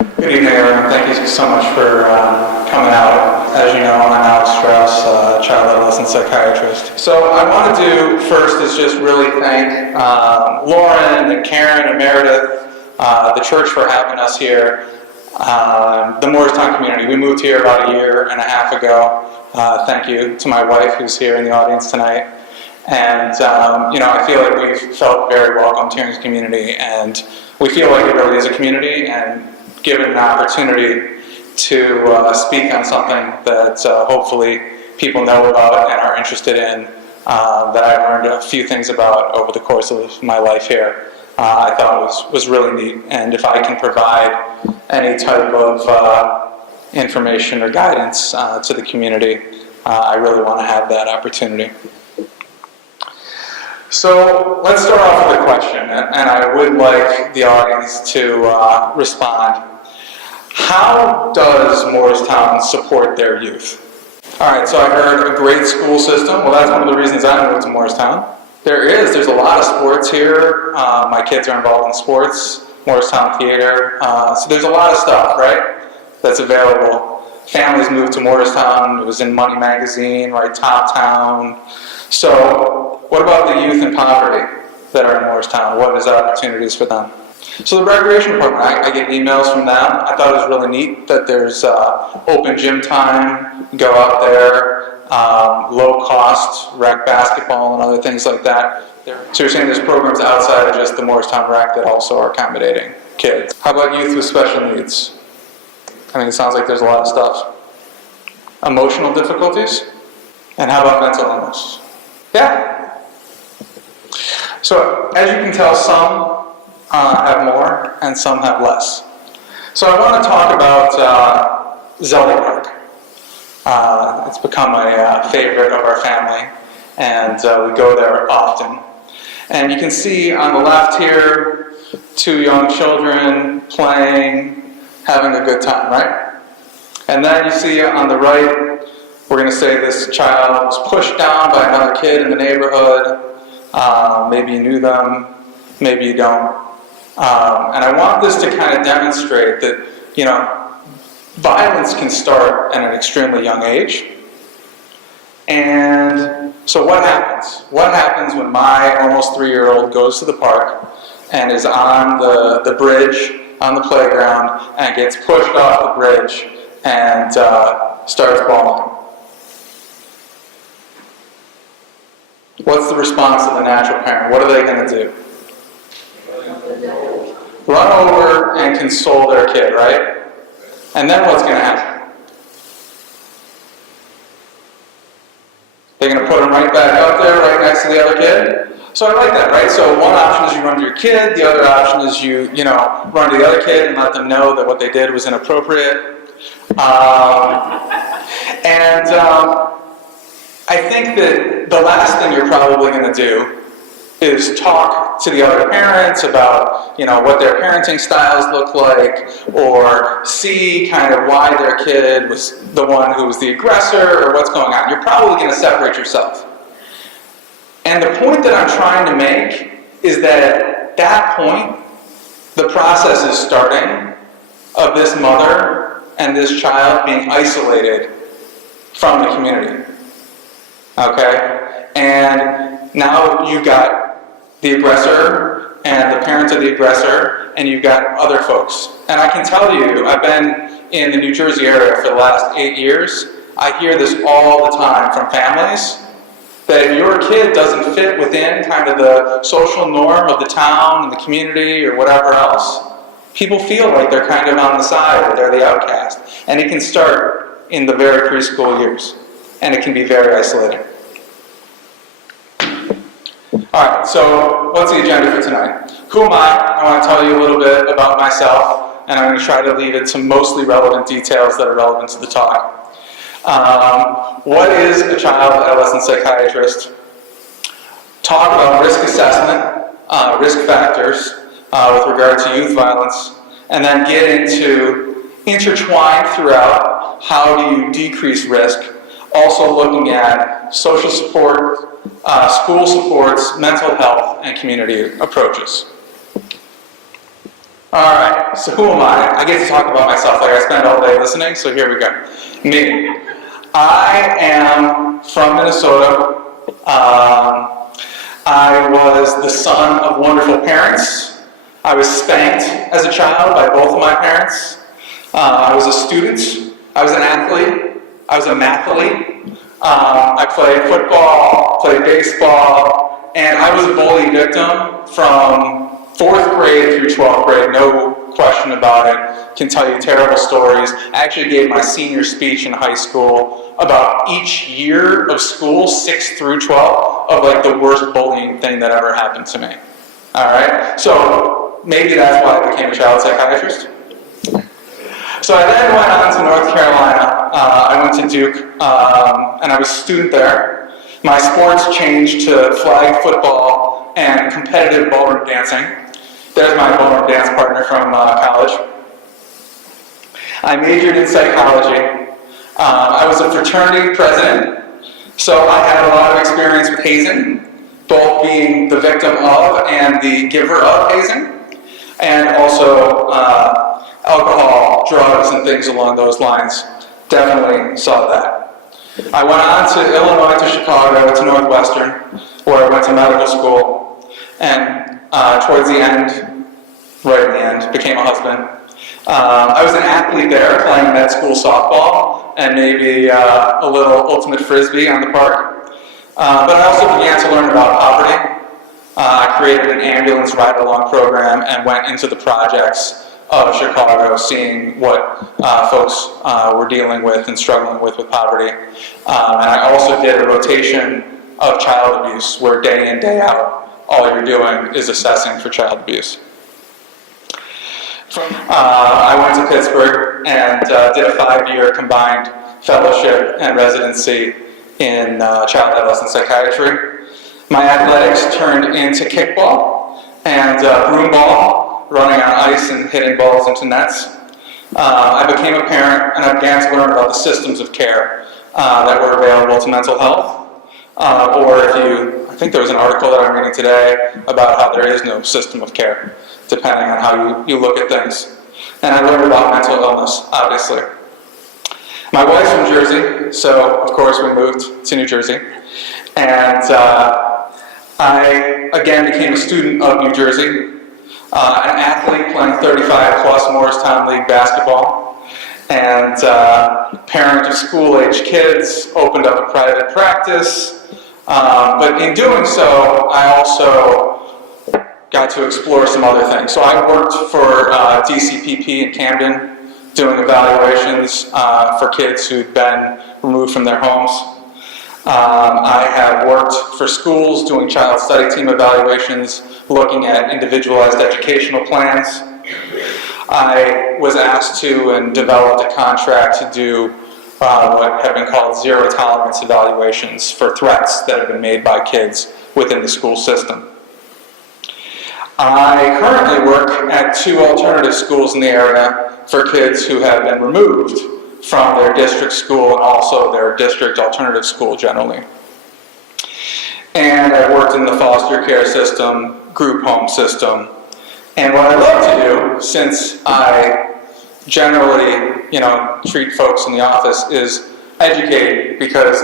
Good evening, everyone. Thank you so much for coming out. As you know, I'm Alex Strauss, child adolescent psychiatrist. So I want to do first is just really thank Lauren and Karen and Meredith, the church for having us here, the Moorestown community. We moved here about a year and a half ago. Thank you to my wife who's here in the audience tonight. And, I feel like we've felt very welcomed here in this community, and we feel like it really is a community, and given an opportunity to speak on something that hopefully people know about and are interested in, that I've learned a few things about over the course of my life here, I thought was really neat. And if I can provide any type of information or guidance to the community, I really want to have that opportunity. So let's start off with a question, and I would like the audience to respond. How does Moorestown support their youth? All right, so I heard a great school system. Well, that's one of the reasons I moved to Moorestown. There's a lot of sports here. My kids are involved in sports, Moorestown Theater. So there's a lot of stuff, right, that's available. Families moved to Moorestown. It was in Money Magazine, right, Top Town. So what about the youth in poverty that are in Moorestown? What is opportunities for them? So the recreation department, I get emails from them. I thought it was really neat that there's open gym time, go out there, low cost rec basketball and other things like that. So you're saying there's programs outside of just the Moorestown rec that also are accommodating kids. How about youth with special needs? I mean, it sounds like there's a lot of stuff. Emotional difficulties? And how about mental illness? Yeah. So as you can tell, some have more, and some have less. So I want to talk about Zelda Park. It's become a favorite of our family, and we go there often. And you can see on the left here, two young children playing, having a good time, right? And then you see on the right, we're going to say this child was pushed down by another kid in the neighborhood. Maybe you knew them, maybe you don't. And I want this to kind of demonstrate that, violence can start at an extremely young age. And so what happens? What happens when my almost 3-year-old goes to the park and is on the bridge, on the playground, and gets pushed off the bridge and starts bawling? What's the response of the natural parent? What are they going to do? Run over and console their kid, right? And then what's going to happen? They're going to put them right back up there, right next to the other kid? So I like that, right? So one option is you run to your kid. The other option is you run to the other kid and let them know that what they did was inappropriate. I think that the last thing you're probably going to do is talk to the other parents about, what their parenting styles look like, or see kind of why their kid was the one who was the aggressor, or what's going on. You're probably going to separate yourself. And the point that I'm trying to make is that at that point, the process is starting of this mother and this child being isolated from the community. Okay? And now you've got the aggressor and the parents of the aggressor, and you've got other folks. And I can tell you, I've been in the New Jersey area for the last 8 years. I hear this all the time from families, that if your kid doesn't fit within kind of the social norm of the town and the community or whatever else, people feel like they're kind of on the side, or they're the outcast. And it can start in the very preschool years, and it can be very isolating. All right, so what's the agenda for tonight? Who am I? I want to tell you a little bit about myself, and I'm going to try to lead it to mostly relevant details that are relevant to the talk. What is a child adolescent psychiatrist? Talk about risk assessment, risk factors with regard to youth violence, and then get into intertwined throughout how do you decrease risk, also looking at social support, school supports, mental health, and community approaches. All right, so who am I? I get to talk about myself like I spend all day listening, so here we go. Me. I am from Minnesota. I was the son of wonderful parents. I was spanked as a child by both of my parents. I was a student. I was an athlete. I was a mathlete. I played football, played baseball, and I was a bully victim from 4th grade through 12th grade, no question about it. Can tell you terrible stories. I actually gave my senior speech in high school about each year of school, 6th through 12, of like the worst bullying thing that ever happened to me. All right? So maybe that's why I became a child psychiatrist. So I then went on to North Carolina. I went to Duke, and I was a student there. My sports changed to flag football and competitive ballroom dancing. There's my ballroom dance partner from college. I majored in psychology. I was a fraternity president, so I had a lot of experience with hazing, both being the victim of and the giver of hazing, and also alcohol, drugs, and things along those lines. Definitely saw that. I went on to Illinois, to Chicago, to Northwestern, where I went to medical school, and towards the end, right at the end, became a husband. I was an athlete there, playing med school softball, and maybe a little ultimate frisbee on the park. But I also began to learn about poverty. I created an ambulance ride-along program and went into the projects of Chicago, seeing what folks were dealing with and struggling with poverty. And I also did a rotation of child abuse, where day in, day out, all you're doing is assessing for child abuse. I went to Pittsburgh and did a 5-year combined fellowship and residency in child adolescent psychiatry. My athletics turned into kickball and broomball, running on ice and hitting balls into nets. I became a parent, and I began to learn about the systems of care that were available to mental health. I think there was an article that I'm reading today about how there is no system of care, depending on how you look at things. And I learned about mental illness, obviously. My wife's from Jersey, so of course we moved to New Jersey. And I, again, became a student of New Jersey. An athlete playing 35 plus Morristown League basketball, and parent of school-age kids, opened up a private practice. But in doing so, I also got to explore some other things. So I worked for DCPP in Camden, doing evaluations for kids who'd been removed from their homes. I have worked for schools doing child study team evaluations, looking at individualized educational plans. I was asked to and developed a contract to do what have been called zero tolerance evaluations for threats that have been made by kids within the school system. I currently work at 2 alternative schools in the area for kids who have been removed from their district school and also their district alternative school generally. And I've worked in the foster care system, group home system. And what I love to do, since I generally, treat folks in the office, is educate, because,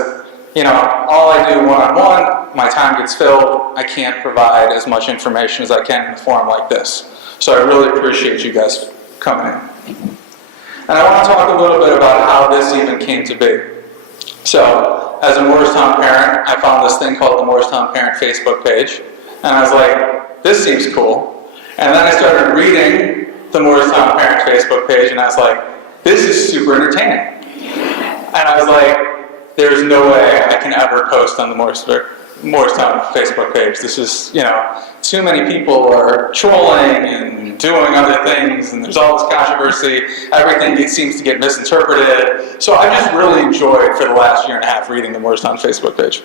all I do one-on-one, my time gets filled, I can't provide as much information as I can in a forum like this. So I really appreciate you guys coming in. And I want to talk a little bit about how this even came to be. So, as a Morristown parent, I found this thing called the Morristown Parent Facebook page, and I was like, this seems cool. And then I started reading the Morristown Parent Facebook page, and I was like, this is super entertaining. And I was like, there's no way I can ever post on the Morristown Facebook page. This is, too many people are trolling and doing other things, and there's all this controversy. Everything seems to get misinterpreted. So I just really enjoyed, for the last year and a half, reading the Morristown Facebook page.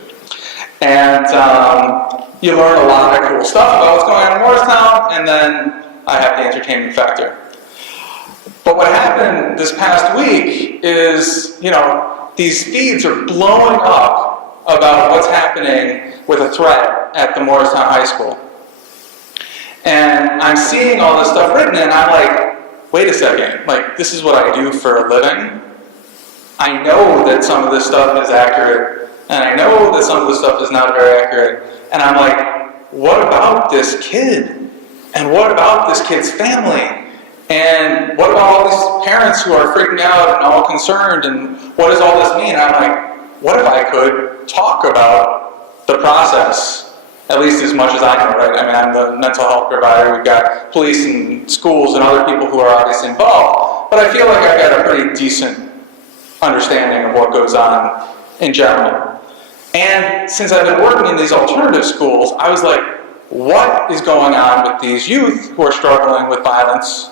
And you learn a lot of cool stuff about what's going on in Morristown, and then I have the entertainment factor. But what happened this past week is, these feeds are blowing up about what's happening with a threat at the Morristown High School. And I'm seeing all this stuff written, and I'm like, wait a second, like, this is what I do for a living? I know that some of this stuff is accurate, and I know that some of this stuff is not very accurate, and I'm like, what about this kid? And what about this kid's family? And what about all these parents who are freaking out and all concerned, and what does all this mean? And I'm like, what if I could talk about the process? At least as much as I know, right? I mean, I'm the mental health provider. We've got police and schools and other people who are obviously involved. But I feel like I've got a pretty decent understanding of what goes on in general. And since I've been working in these alternative schools, I was like, what is going on with these youth who are struggling with violence?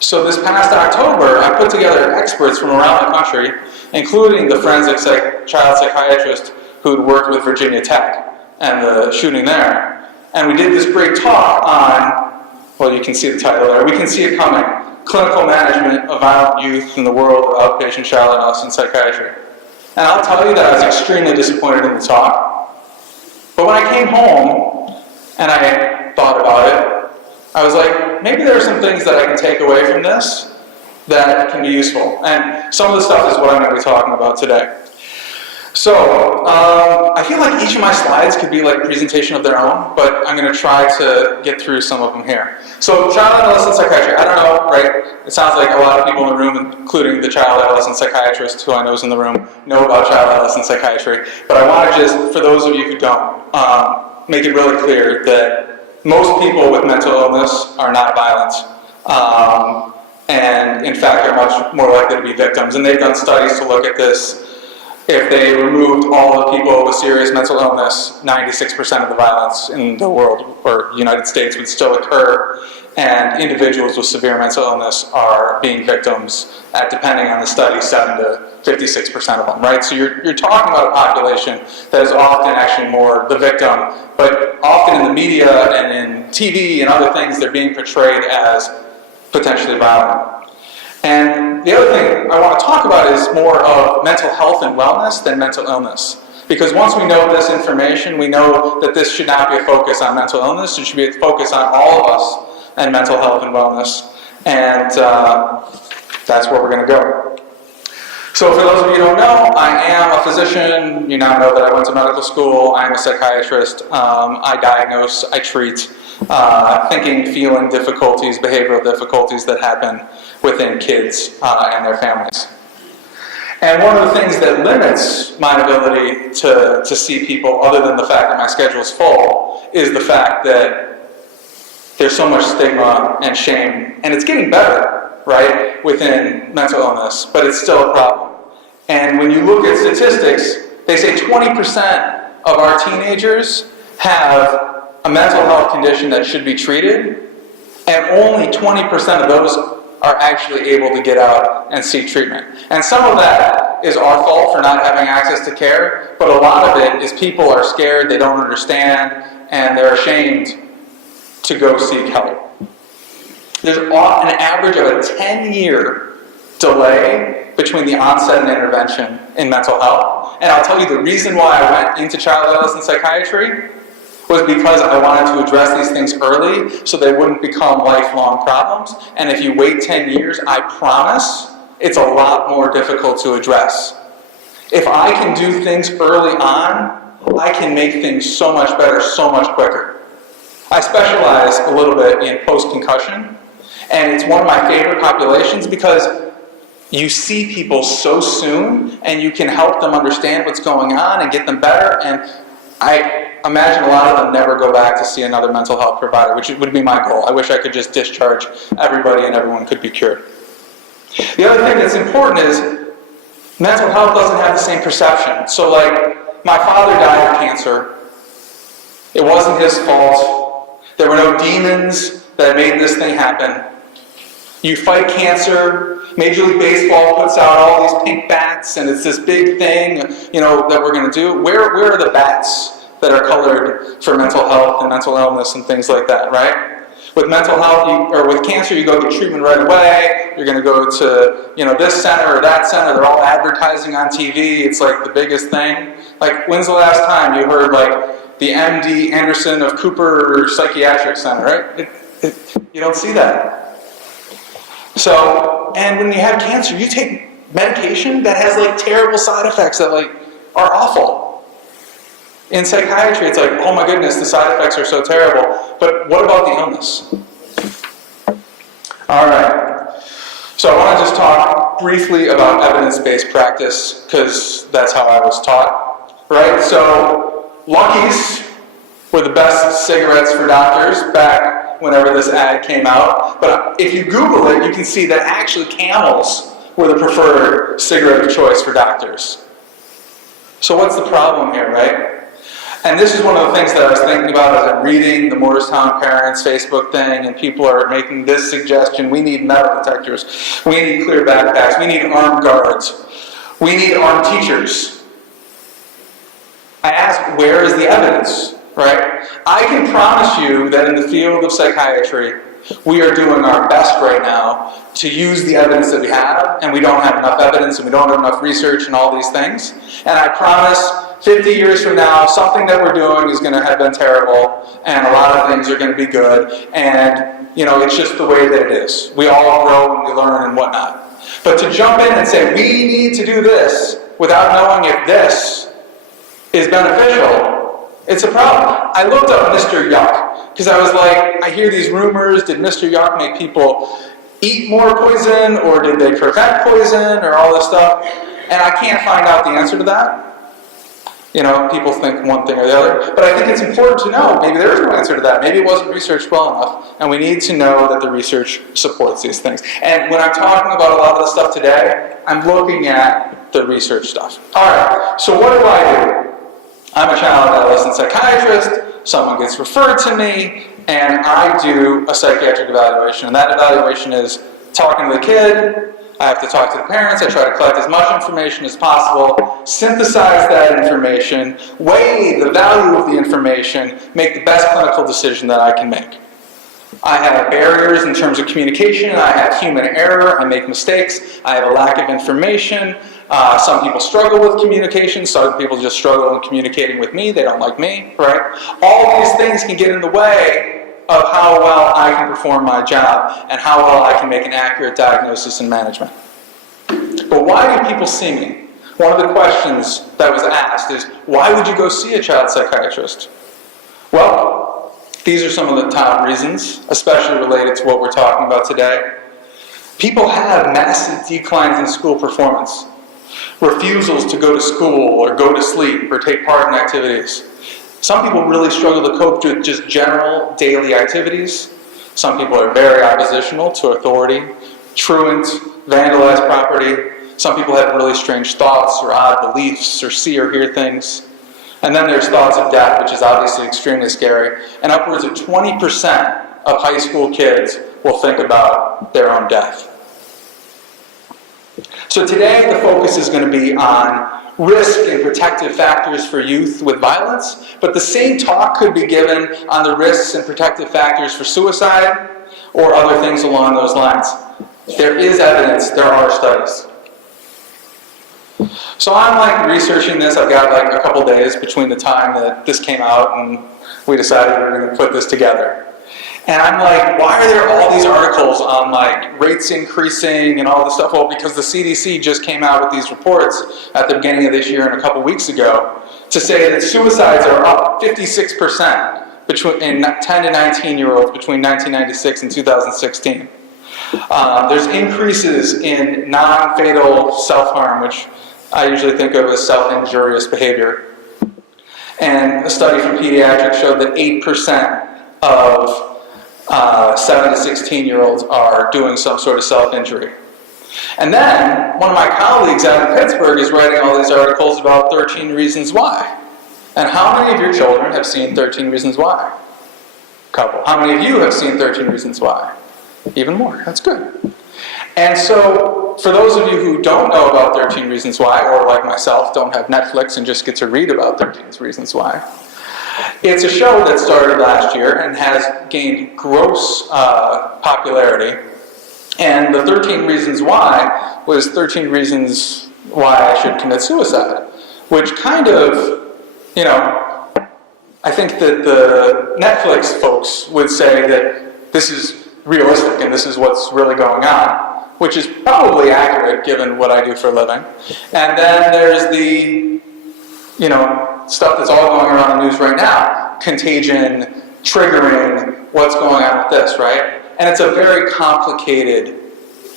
So this past October, I put together experts from around the country, including the forensic child psychiatrist who'd worked with Virginia Tech and the shooting there. And we did this great talk on, well, you can see the title there, We Can See It Coming, Clinical Management of Violent Youth in the World of Outpatient Child and Adolescent Psychiatry. And I'll tell you that I was extremely disappointed in the talk. But when I came home and I thought about it, I was like, maybe there are some things that I can take away from this that can be useful. And some of the stuff is what I'm going to be talking about today. So, I feel like each of my slides could be like a presentation of their own, but I'm going to try to get through some of them here. So, child and adolescent psychiatry, I don't know, right? It sounds like a lot of people in the room, including the child adolescent psychiatrist who I know is in the room, know about child adolescent psychiatry. But I want to just, for those of you who don't, make it really clear that most people with mental illness are not violent. And in fact, are much more likely to be victims. And they've done studies to look at this. If they removed all the people with serious mental illness, 96% of the violence in the world or United States would still occur, and individuals with severe mental illness are being victims at, depending on the study, 7 to 56% of them, right? So you're talking about a population that is often actually more the victim, but often in the media and in TV and other things, they're being portrayed as potentially violent. And the other thing I want to talk about is more of mental health and wellness than mental illness. Because once we know this information, we know that this should not be a focus on mental illness. It should be a focus on all of us and mental health and wellness. And that's where we're going to go. So for those of you who don't know, I am a physician. You now know that I went to medical school. I'm a psychiatrist. I diagnose, I treat thinking, feeling difficulties, behavioral difficulties that happen within kids and their families. And one of the things that limits my ability to see people, other than the fact that my schedule is full, is the fact that there's so much stigma and shame. And it's getting better, right, within mental illness, but it's still a problem. And when you look at statistics, they say 20% of our teenagers have a mental health condition that should be treated, and only 20% of those are actually able to get out and seek treatment. And some of that is our fault for not having access to care, but a lot of it is people are scared, they don't understand, and they're ashamed to go seek help. There's an average of a 10-year delay between the onset and intervention in mental health. And I'll tell you the reason why I went into child and adolescent psychiatry was because I wanted to address these things early so they wouldn't become lifelong problems. And if you wait 10 years, I promise it's a lot more difficult to address. If I can do things early on, I can make things so much better, so much quicker. I specialize a little bit in post-concussion, and it's one of my favorite populations because you see people so soon, and you can help them understand what's going on and get them better, and I imagine a lot of them never go back to see another mental health provider, which would be my goal. I wish I could just discharge everybody and everyone could be cured. The other thing that's important is mental health doesn't have the same perception. So like, my father died of cancer. It wasn't his fault. There were no demons that made this thing happen. You fight cancer. Major League Baseball puts out all these pink bats, and it's this big thing, that we're going to do. Where are the bats that are colored for mental health and mental illness and things like that, right? With mental health, or with cancer, you go get treatment right away. You're going to go to, this center or that center. They're all advertising on TV. It's like the biggest thing. Like, when's the last time you heard, like, the MD Anderson of Cooper Psychiatric Center, right? You don't see that. So, and when you have cancer, you take medication that has like terrible side effects that like are awful. In psychiatry, it's like, oh my goodness, the side effects are so terrible. But what about the illness? All right. So I want to just talk briefly about evidence-based practice, because that's how I was taught, right? So Lucky's were the best cigarettes for doctors back whenever this ad came out. But if you Google it, you can see that actually Camels were the preferred cigarette of choice for doctors. So what's the problem here, right? And this is one of the things that I was thinking about as I'm reading the Moorestown Parents Facebook thing, and people are making this suggestion: we need metal detectors, we need clear backpacks, we need armed guards, we need armed teachers. I ask, where is the evidence, right? I can promise you that in the field of psychiatry, we are doing our best right now to use the evidence that we have, and we don't have enough evidence, and we don't have enough research and all these things. And I promise 50 years from now, something that we're doing is going to have been terrible, and a lot of things are going to be good, and, you know, it's just the way that it is. We all grow and we learn and whatnot. But to jump in and say, we need to do this, without knowing if this is beneficial, it's a problem. I looked up Mr. Yuck, because I was like, I hear these rumors, did Mr. Yuck make people eat more poison, or did they prevent poison, or all this stuff? And I can't find out the answer to that. You know, people think one thing or the other. But I think it's important to know, maybe there is no answer to that. Maybe it wasn't researched well enough, and we need to know that the research supports these things. And when I'm talking about a lot of the stuff today, I'm looking at the research stuff. All right, so what do? I'm a child adolescent psychiatrist. Someone gets referred to me, and I do a psychiatric evaluation. And that evaluation is talking to the kid. I have to talk to the parents. I try to collect as much information as possible, synthesize that information, weigh the value of the information, make the best clinical decision that I can make. I have barriers in terms of communication. I have human error. I make mistakes. I have a lack of information. Some people struggle with communication. Some people just struggle in communicating with me. They don't like me, right? All these things can get in the way of how well I can perform my job and how well I can make an accurate diagnosis and management. But why do people see me? One of the questions that was asked is, why would you go see a child psychiatrist? Well, these are some of the top reasons, especially related to what we're talking about today. People have massive declines in school performance, refusals to go to school or go to sleep or take part in activities. Some people really struggle to cope with just general daily activities. Some people are very oppositional to authority, truant, vandalize property. Some people have really strange thoughts or odd beliefs or see or hear things. And then there's thoughts of death, which is obviously extremely scary. And upwards of 20% of high school kids will think about their own death. So today the focus is going to be on risk and protective factors for youth with violence, but the same talk could be given on the risks and protective factors for suicide or other things along those lines. There is evidence, there are studies. So I'm like researching this. I've got like a couple days between the time that this came out and we decided we were going to put this together. And I'm like, why are there all these articles on like rates increasing and all this stuff? Well, because the CDC just came out with these reports at the beginning of this year and a couple weeks ago to say that suicides are up 56% in 10 to 19-year-olds between 1996 and 2016. There's increases in non-fatal self-harm, which I usually think of as self-injurious behavior. And a study from pediatrics showed that 8% of 7 to 16-year-olds are doing some sort of self-injury. And then, one of my colleagues out in Pittsburgh is writing all these articles about 13 Reasons Why. And how many of your children have seen 13 Reasons Why? Couple. How many of you have seen 13 Reasons Why? Even more. That's good. And so, for those of you who don't know about 13 Reasons Why, or like myself, don't have Netflix and just get to read about 13 Reasons Why, it's a show that started last year and has gained gross popularity. And the 13 Reasons Why was 13 Reasons Why I Should Commit Suicide, which kind of, I think that the Netflix folks would say that this is realistic and this is what's really going on, which is probably accurate given what I do for a living. And then there's the, stuff that's all going around the news right now, contagion, triggering, what's going on with this, right? And it's a very complicated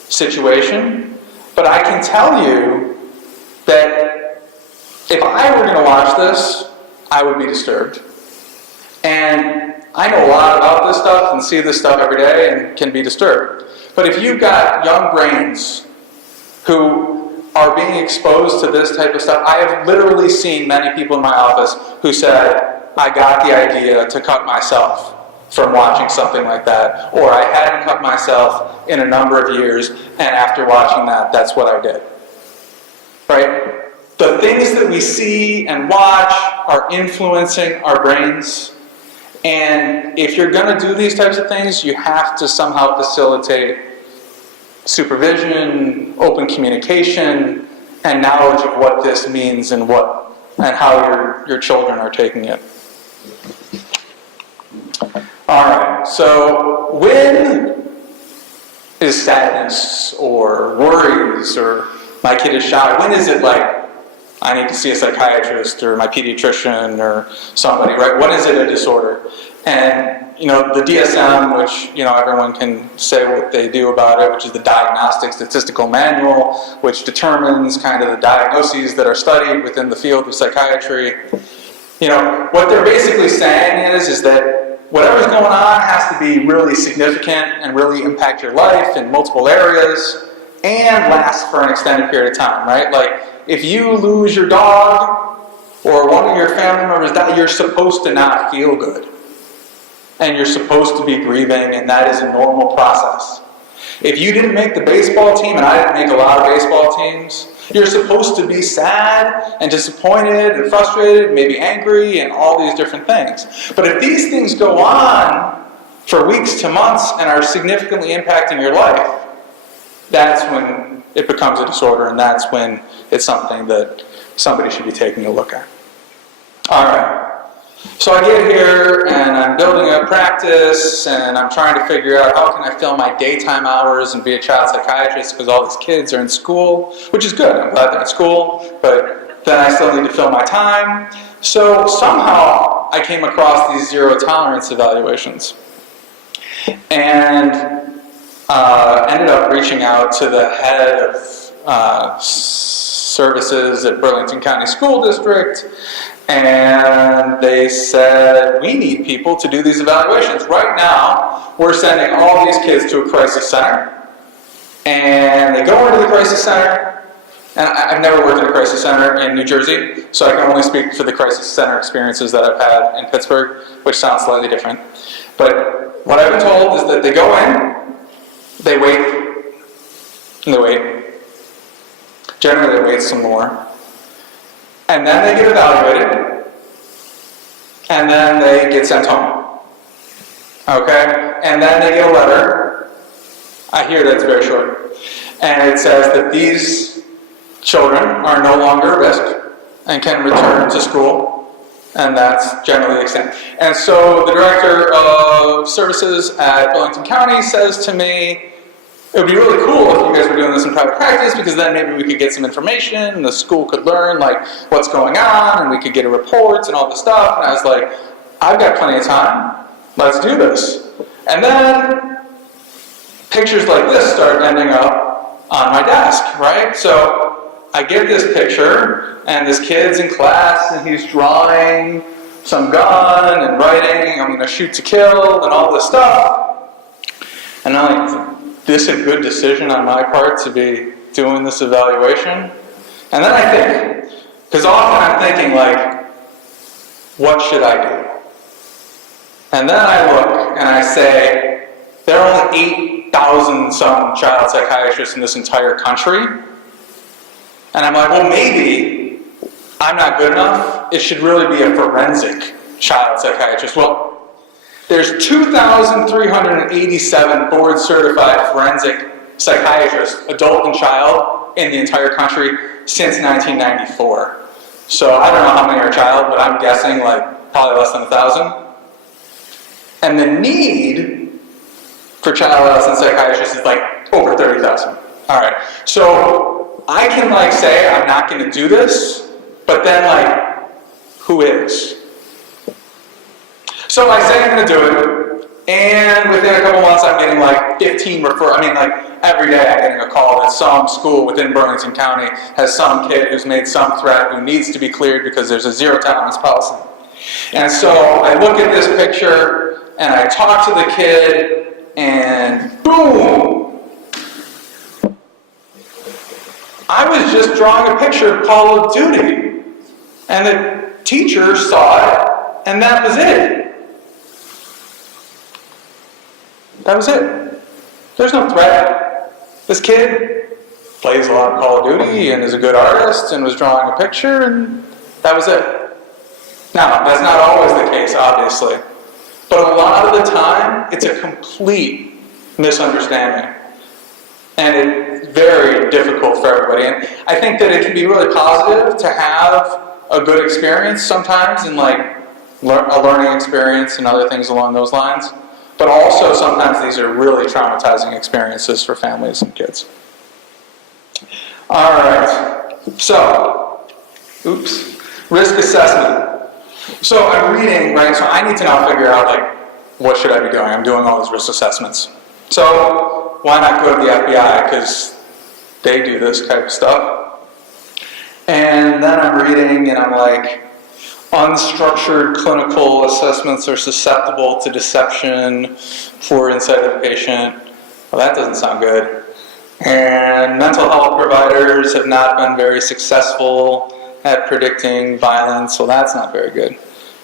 situation, but I can tell you that if I were going to watch this, I would be disturbed. And I know a lot about this stuff and see this stuff every day and can be disturbed. But if you've got young brains who are being exposed to this type of stuff, I have literally seen many people in my office who said, I got the idea to cut myself from watching something like that, or I hadn't cut myself in a number of years, and after watching that, that's what I did. Right? The things that we see and watch are influencing our brains, and if you're going to do these types of things, you have to somehow facilitate supervision, open communication, and knowledge of what this means and how your children are taking it. Alright, so when is sadness or worries or my kid is shy, when is it like I need to see a psychiatrist or my pediatrician or somebody, right? When is it a disorder? And, the DSM, which, everyone can say what they do about it, which is the Diagnostic Statistical Manual, which determines kind of the diagnoses that are studied within the field of psychiatry. What they're basically saying is that whatever's going on has to be really significant and really impact your life in multiple areas and last for an extended period of time, right? Like, if you lose your dog or one of your family members die, you're supposed to not feel good. And you're supposed to be grieving, and that is a normal process. If you didn't make the baseball team, and I didn't make a lot of baseball teams, you're supposed to be sad and disappointed and frustrated, maybe angry, and all these different things. But if these things go on for weeks to months and are significantly impacting your life, that's when it becomes a disorder, and that's when it's something that somebody should be taking a look at. All right. So I get here, and I'm building a practice, and I'm trying to figure out how can I fill my daytime hours and be a child psychiatrist because all these kids are in school, which is good. I'm glad they're in school, but then I still need to fill my time. So somehow I came across these zero tolerance evaluations, and ended up reaching out to the head of services at Burlington County School District, and they said, we need people to do these evaluations. Right now, we're sending all these kids to a crisis center, and they go into the crisis center, and I've never worked in a crisis center in New Jersey, so I can only speak for the crisis center experiences that I've had in Pittsburgh, which sounds slightly different. But what I've been told is that they go in, they wait, and they wait. Generally, they wait some more. And then they get evaluated, and then they get sent home. Okay? And then they get a letter. I hear that's very short. And it says that these children are no longer at risk and can return to school. And that's generally the extent. And so the director of services at Burlington County says to me, it would be really cool if you guys were doing this in private practice, because then maybe we could get some information and the school could learn like what's going on and we could get a report and all this stuff. And I was like, I've got plenty of time. Let's do this. And then pictures like this start ending up on my desk, right? So I get this picture and this kid's in class and he's drawing some gun and writing, I'm going to shoot to kill and all this stuff. And I'm like, this a good decision on my part to be doing this evaluation? And then I think, because often I'm thinking like, what should I do? And then I look and I say, there are only 8,000 some child psychiatrists in this entire country. And I'm like, well, maybe I'm not good enough. It should really be a forensic child psychiatrist. Well, there's 2,387 board-certified forensic psychiatrists, adult and child, in the entire country since 1994. So I don't know how many are child, but I'm guessing like probably less than 1,000. And the need for child adolescent psychiatrists is like over 30,000. All right, so I can like say I'm not going to do this, but then like, who is? So I say I'm going to do it, and within a couple months I'm getting like 15 like every day I'm getting a call that some school within Burlington County has some kid who's made some threat who needs to be cleared because there's a zero tolerance policy. And so I look at this picture and I talk to the kid and boom! I was just drawing a picture of Call of Duty and the teacher saw it and that was it. That was it. There's no threat. This kid plays a lot of Call of Duty and is a good artist and was drawing a picture and that was it. Now, that's not always the case, obviously. But a lot of the time, it's a complete misunderstanding. And it's very difficult for everybody. And I think that it can be really positive to have a good experience sometimes in like a learning experience and other things along those lines. But also sometimes these are really traumatizing experiences for families and kids. All right, so, risk assessment. So I'm reading, right, so I need to now figure out, like, what should I be doing? I'm doing all these risk assessments. So why not go to the FBI, because they do this type of stuff. And then I'm reading and I'm like, unstructured clinical assessments are susceptible to deception, poor insight of the patient. Well, that doesn't sound good. And mental health providers have not been very successful at predicting violence, well, that's not very good.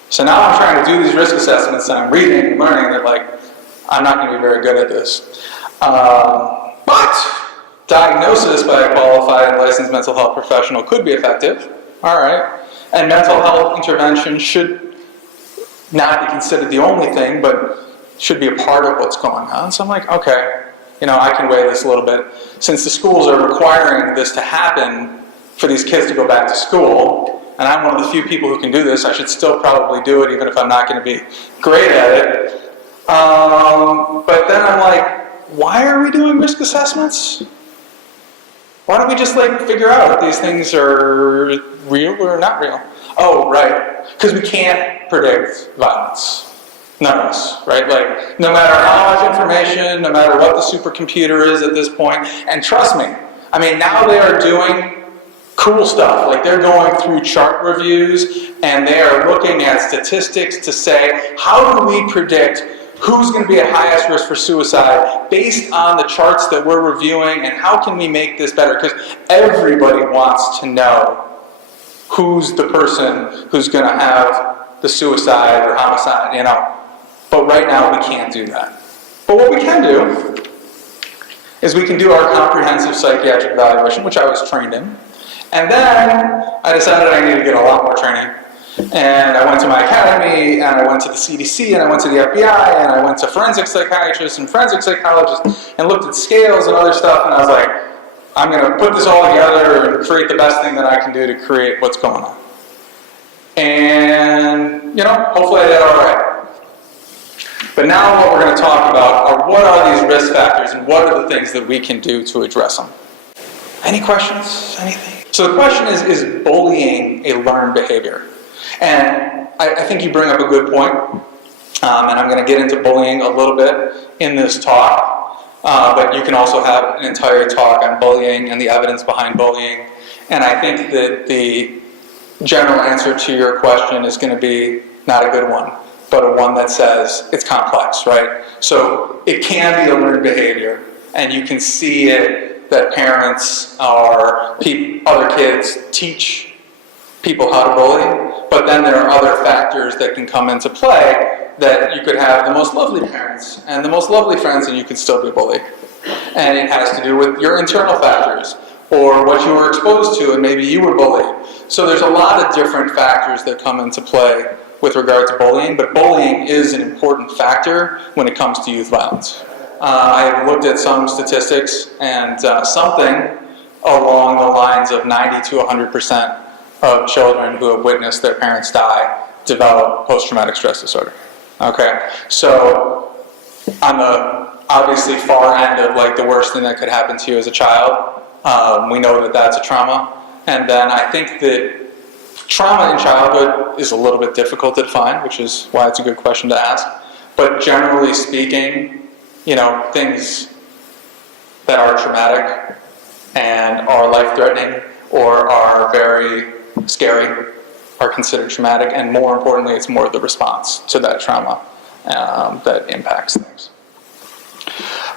So now I'm trying to do these risk assessments and I'm reading and learning that, like, I'm not going to be very good at this. But diagnosis by a qualified and licensed mental health professional could be effective. All right. And mental health intervention should not be considered the only thing, but should be a part of what's going on. So I'm like, okay, I can weigh this a little bit. Since the schools are requiring this to happen for these kids to go back to school, and I'm one of the few people who can do this, I should still probably do it even if I'm not going to be great at it. But then I'm like, why are we doing risk assessments? Why don't we just figure out if these things are real or not real? Oh, right, because we can't predict violence. None of us, right? No matter how much information, no matter what the supercomputer is at this point, and trust me, now they are doing cool stuff. They're going through chart reviews, and they are looking at statistics to say, how do we predict who's going to be at highest risk for suicide based on the charts that we're reviewing, and how can we make this better? Because everybody wants to know who's the person who's going to have the suicide or homicide, But right now we can't do that. But what we can do is we can do our comprehensive psychiatric evaluation, which I was trained in. And then I decided I needed to get a lot more training. And I went to my academy, and I went to the CDC, and I went to the FBI, and I went to forensic psychiatrists and forensic psychologists, and looked at scales and other stuff, and I was like, I'm going to put this all together and create the best thing that I can do to create what's going on. And, hopefully I did all right. But now what we're going to talk about are what are these risk factors and what are the things that we can do to address them. Any questions? Anything? So the question is bullying a learned behavior? And I think you bring up a good point, and I'm going to get into bullying a little bit in this talk, but you can also have an entire talk on bullying and the evidence behind bullying. And I think that the general answer to your question is going to be not a good one, but a one that says it's complex, right? So it can be a learned behavior, and you can see it that parents or other kids teach people how to bully, but then there are other factors that can come into play that you could have the most lovely parents and the most lovely friends and you could still be bullied. And it has to do with your internal factors or what you were exposed to and maybe you were bullied. So there's a lot of different factors that come into play with regard to bullying, but bullying is an important factor when it comes to youth violence. I looked at some statistics and something along the lines of 90 to 100% of children who have witnessed their parents die develop post-traumatic stress disorder. Okay, so on the obviously far end of like the worst thing that could happen to you as a child, we know that that's a trauma. And then I think that trauma in childhood is a little bit difficult to define, which is why it's a good question to ask. But generally speaking, you know, things that are traumatic and are life-threatening or are very scary are considered traumatic, and more importantly, it's more the response to that trauma that impacts things.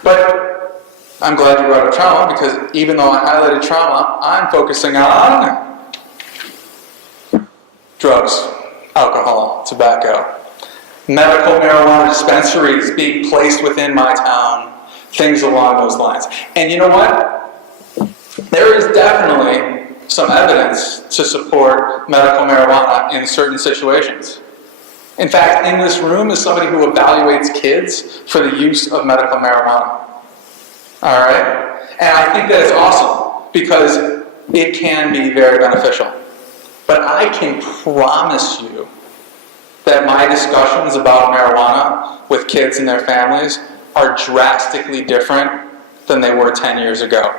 But I'm glad you brought up trauma, because even though I highlighted trauma, I'm focusing on drugs, alcohol, tobacco, medical marijuana dispensaries being placed within my town, things along those lines. And you know what? There is definitely some evidence to support medical marijuana in certain situations. In fact, in this room is somebody who evaluates kids for the use of medical marijuana. All right? And I think that is awesome, because it can be very beneficial. But I can promise you that my discussions about marijuana with kids and their families are drastically different than they were 10 years ago.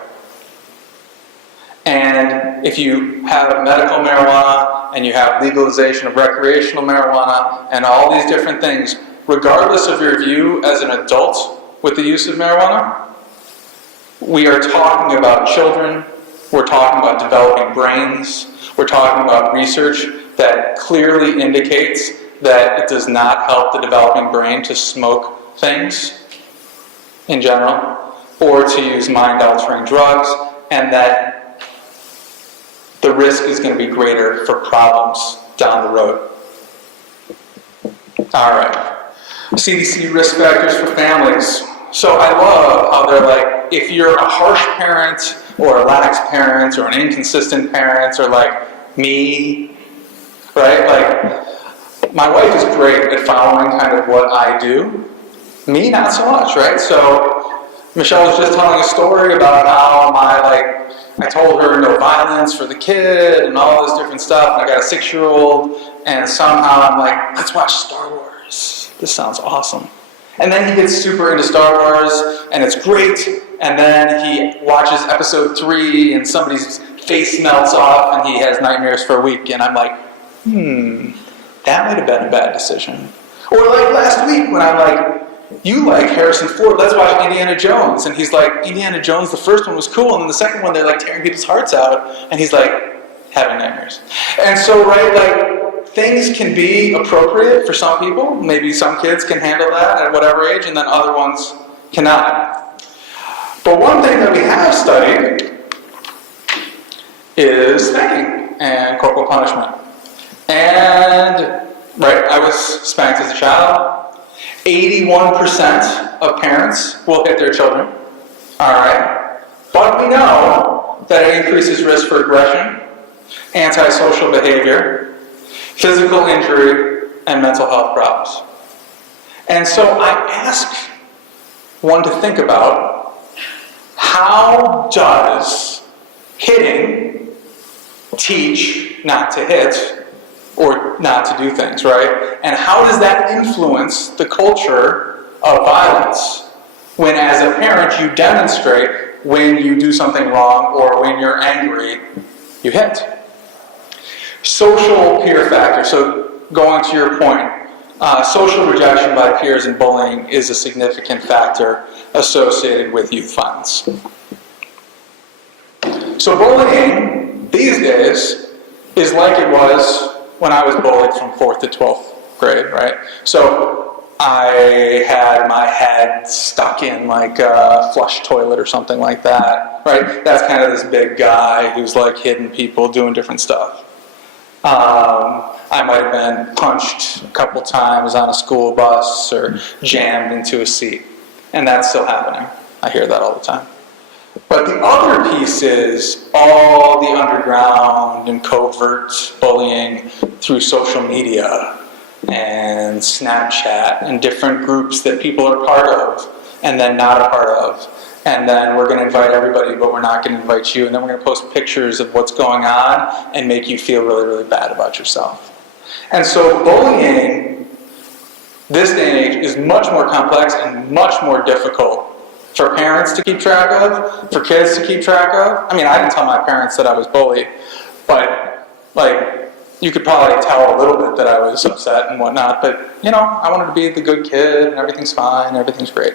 And if you have medical marijuana and you have legalization of recreational marijuana and all these different things, regardless of your view as an adult with the use of marijuana, we are talking about children, we're talking about developing brains, we're talking about research that clearly indicates that it does not help the developing brain to smoke things in general, or to use mind-altering drugs, and that the risk is going to be greater for problems down the road. All right. CDC risk factors for families. So I love how they're like, if you're a harsh parent, or a lax parent, or an inconsistent parent, or like me, right? Like, my wife is great at following kind of what I do. Me, not so much, right? So Michelle was just telling a story about how I told her no violence for the kid and all this different stuff, and I got a 6-year-old, and somehow I'm like, let's watch Star Wars. This sounds awesome. And then he gets super into Star Wars, and it's great, and then he watches episode 3, and somebody's face melts off, and he has nightmares for a week, and I'm like, that might have been a bad decision. Or like last week when I'm like, you like Harrison Ford, let's watch Indiana Jones. And he's like, Indiana Jones, the first one was cool, and then the second one, they're like tearing people's hearts out, and he's like, having nightmares. And so, right, like, things can be appropriate for some people. Maybe some kids can handle that at whatever age, and then other ones cannot. But one thing that we have studied is spanking and corporal punishment. And, right, I was spanked as a child. 81% of parents will hit their children. All right. But we know that it increases risk for aggression, antisocial behavior, physical injury, and mental health problems. And so I ask one to think about, how does hitting teach not to hit or not to do things, right? And how does that influence the culture of violence when, as a parent, you demonstrate when you do something wrong or when you're angry, you hit? Social peer factor. So going to your point, social rejection by peers and bullying is a significant factor associated with youth violence. So bullying these days is like it was when I was bullied from 4th to 12th grade, right? So I had my head stuck in like a flush toilet or something like that, right? That's kind of this big guy who's like hitting people, doing different stuff. I might have been punched a couple times on a school bus or jammed into a seat, and that's still happening. I hear that all the time. But the other piece is all the underground and covert bullying through social media and Snapchat and different groups that people are part of and then not a part of. And then we're going to invite everybody, but we're not going to invite you. And then we're going to post pictures of what's going on and make you feel really, really bad about yourself. And so bullying, this day and age, is much more complex and much more difficult for parents to keep track of, for kids to keep track of. I mean, I didn't tell my parents that I was bullied, but like, you could probably tell a little bit that I was upset and whatnot, but you know, I wanted to be the good kid and everything's fine, everything's great.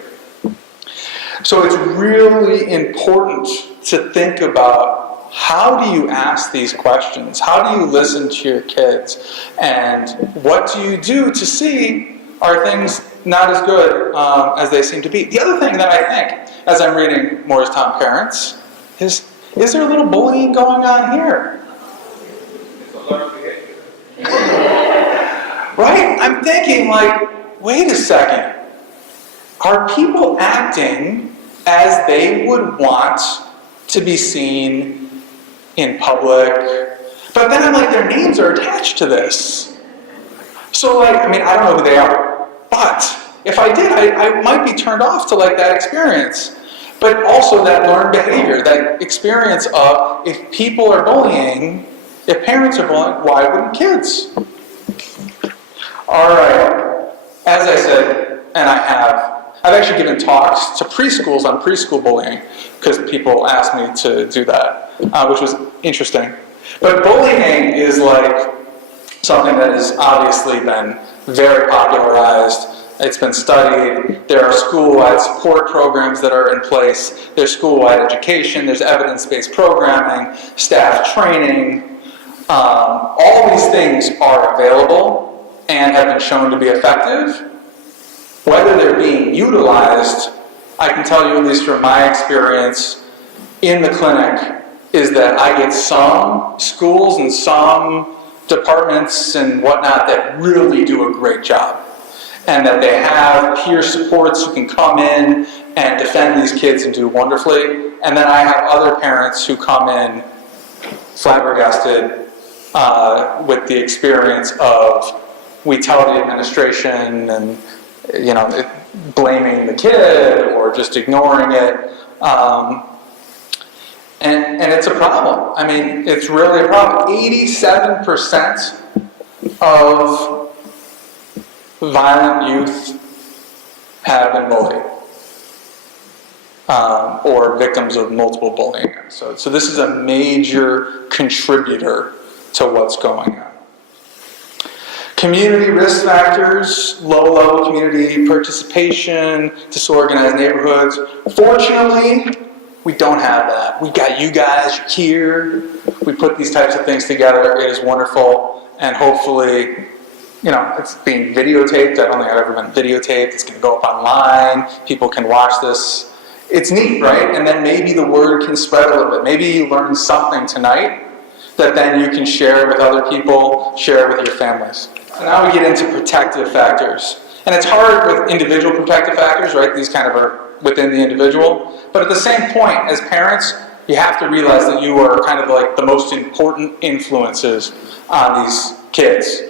So it's really important to think about, how do you ask these questions? How do you listen to your kids? And what do you do to see, are things not as good as they seem to be? The other thing that I think, as I'm reading Moore's Tom Parents, is there a little bullying going on here? Right? I'm thinking, like, wait a second. Are people acting as they would want to be seen in public? But then I'm like, their names are attached to this. So, like, I mean, I don't know who they are. But if I did, I might be turned off to, like, that experience. But also that learned behavior, that experience of, if people are bullying, if parents are bullying, why wouldn't kids? All right. As I said, and I've actually given talks to preschools on preschool bullying, because people asked me to do that, which was interesting. But bullying is like something that has obviously been very popularized. It's been studied. There are school-wide support programs that are in place. There's school-wide education. There's evidence-based programming, staff training. All these things are available and have been shown to be effective. Whether they're being utilized, I can tell you, at least from my experience in the clinic, is that I get some schools and some departments and whatnot that really do a great job. And that they have peer supports who can come in and defend these kids and do wonderfully. And then I have other parents who come in flabbergasted with the experience of, we tell the administration and, you know, blaming the kid or just ignoring it. And it's a problem. I mean, it's really a problem. 87% of violent youth have been bullied or victims of multiple bullying episodes. So this is a major contributor to what's going on. Community risk factors, low-level community participation, disorganized neighborhoods. Fortunately, we don't have that. We got you guys here. We put these types of things together. It is wonderful, and hopefully, you know, it's being videotaped. I don't think I've ever been videotaped. It's going to go up online. People can watch this. It's neat, right? And then maybe the word can spread a little bit. Maybe you learned something tonight that then you can share with other people, share with your families. So now we get into protective factors. And it's hard with individual protective factors, right? These kind of are within the individual. But at the same point, as parents, you have to realize that you are kind of like the most important influences on these kids.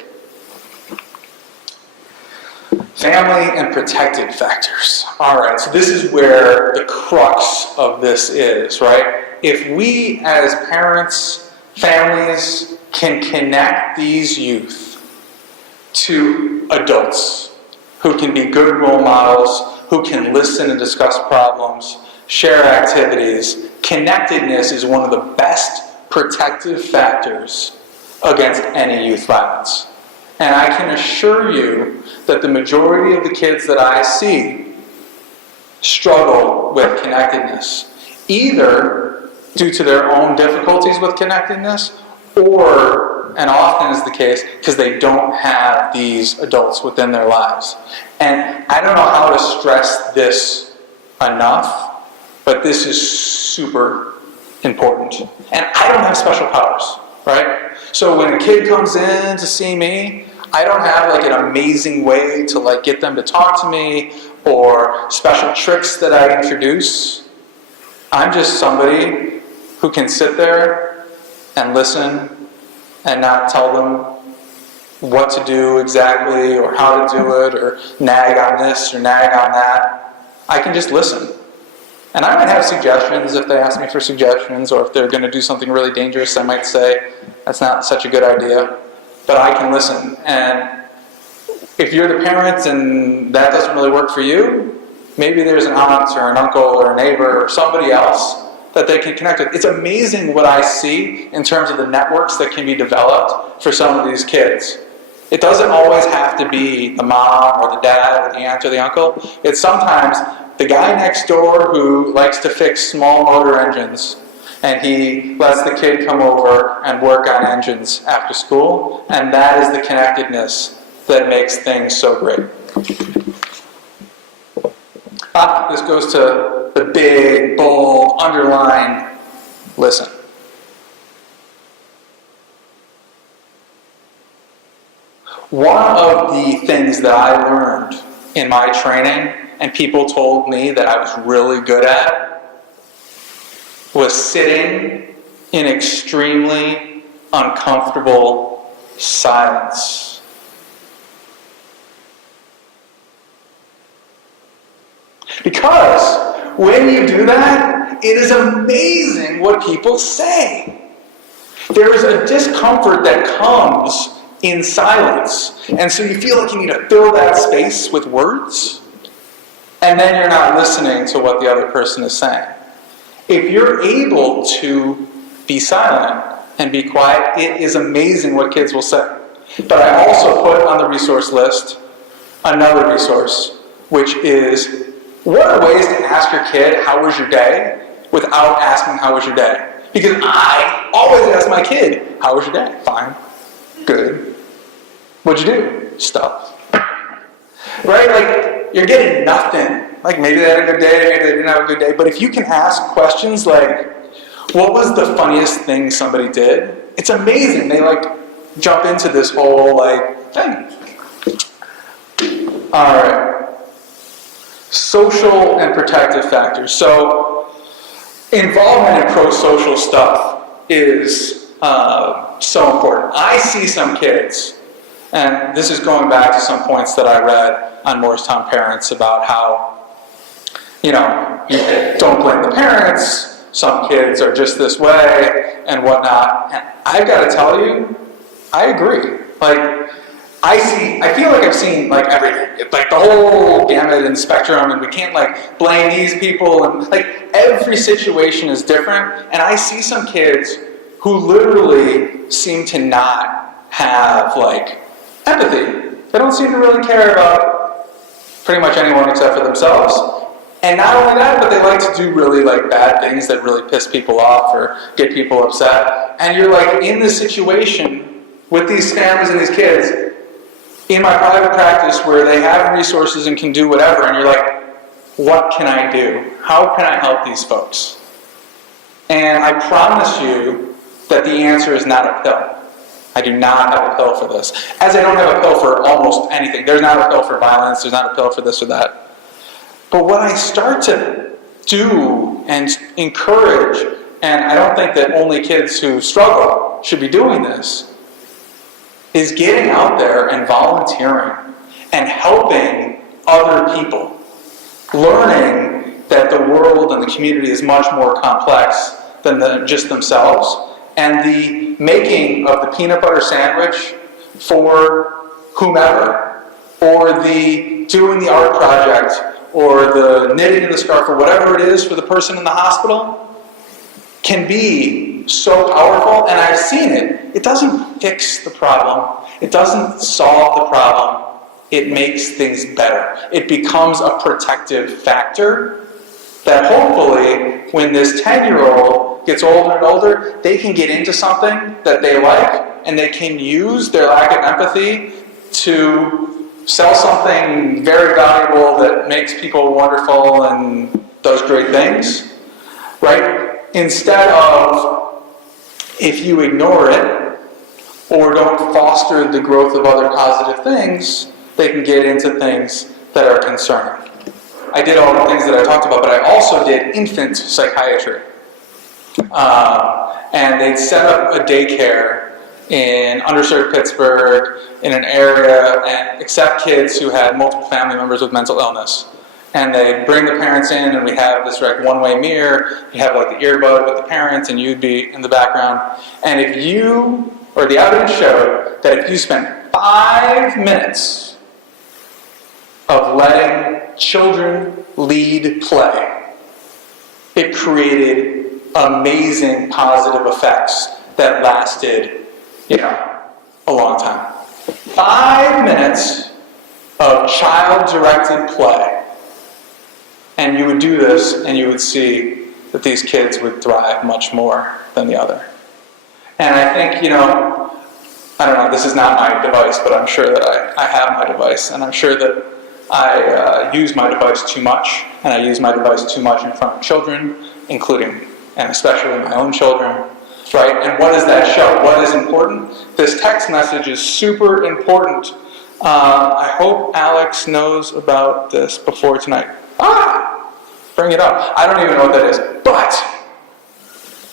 Family and protective factors. All right, so this is where the crux of this is, right? If we as parents, families, can connect these youth to adults who can be good role models, who can listen and discuss problems, share activities, connectedness is one of the best protective factors against any youth violence. And I can assure you that the majority of the kids that I see struggle with connectedness, either due to their own difficulties with connectedness, or, and often is the case, because they don't have these adults within their lives. And I don't know how to stress this enough, but this is super important. And I don't have special powers, right? So when a kid comes in to see me, I don't have like an amazing way to like get them to talk to me or special tricks that I introduce. I'm just somebody who can sit there and listen and not tell them what to do exactly or how to do it or nag on this or nag on that. I can just listen. And I might have suggestions if they ask me for suggestions, or if they're going to do something really dangerous, I might say, that's not such a good idea. but I can listen. And if you're the parent and that doesn't really work for you, maybe there's an aunt or an uncle or a neighbor or somebody else that they can connect with. It's amazing what I see in terms of the networks that can be developed for some of these kids. It doesn't always have to be the mom or the dad or the aunt or the uncle. It's sometimes the guy next door who likes to fix small motor engines, and he lets the kid come over and work on engines after school, and that is the connectedness that makes things so great. This goes to the big, bold, underlined, listen. One of the things that I learned in my training, and people told me that I was really good at, was sitting in extremely uncomfortable silence. Because when you do that, it is amazing what people say. There is a discomfort that comes in silence. And so you feel like you need to fill that space with words, and then you're not listening to what the other person is saying. If you're able to be silent and be quiet, it is amazing what kids will say. But I also put on the resource list another resource, which is, what are ways to ask your kid, how was your day, without asking how was your day? Because I always ask my kid, how was your day? Fine. Good. What'd you do? Stuff. Right? Like, you're getting nothing. Like, maybe they had a good day, maybe they didn't have a good day. But if you can ask questions like, what was the funniest thing somebody did? It's amazing. They, like, jump into this whole, like, thing. All right. Social and protective factors. So, involvement in pro-social stuff is so important. I see some kids, and this is going back to some points that I read on Moorestown Parents about how, you don't blame the parents, some kids are just this way, and whatnot. And I've got to tell you, I agree. Like, I feel like I've seen, like, everything. Like, the whole gamut and spectrum, and we can't, like, blame these people, and, like, every situation is different, and I see some kids who literally seem to not have, like, empathy. They don't seem to really care about pretty much anyone except for themselves. And not only that, but they like to do really, like, bad things that really piss people off or get people upset. And you're, like, in this situation with these families and these kids in my private practice where they have resources and can do whatever, and you're like, what can I do? How can I help these folks? And I promise you that the answer is not a pill. I do not have a pill for this. As I don't have a pill for almost anything. There's not a pill for violence, there's not a pill for this or that. But what I start to do and encourage, and I don't think that only kids who struggle should be doing this, is getting out there and volunteering and helping other people. Learning that the world and the community is much more complex than just themselves. And the making of the peanut butter sandwich for whomever, or the doing the art project, or the knitting of the scarf, or whatever it is for the person in the hospital, can be so powerful, and I've seen it. It doesn't fix the problem. It doesn't solve the problem. It makes things better. It becomes a protective factor that hopefully, when this 10-year-old gets older and older, they can get into something that they like, and they can use their lack of empathy to sell something very valuable that makes people wonderful and does great things, right? Instead of, if you ignore it or don't foster the growth of other positive things, they can get into things that are concerning. I did all the things that I talked about, but I also did infant psychiatry. And they'd set up a daycare in underserved Pittsburgh in an area and accept kids who had multiple family members with mental illness. And they'd bring the parents in, and we'd have this like one-way mirror. You'd have like the earbud with the parents, and you'd be in the background. And if you or the evidence showed, that if you spent 5 minutes of letting children lead play, it created amazing positive effects that lasted, a long time. 5 minutes of child-directed play, and you would do this, and you would see that these kids would thrive much more than the other. And I think, I don't know, this is not my device, but I'm sure that I have my device, and I'm sure that I use my device too much, and I use my device too much in front of children, including, and especially my own children, right? And what does that show? What is important? This text message is super important. I hope Alex knows about this before tonight. Bring it up. I don't even know what that is, but,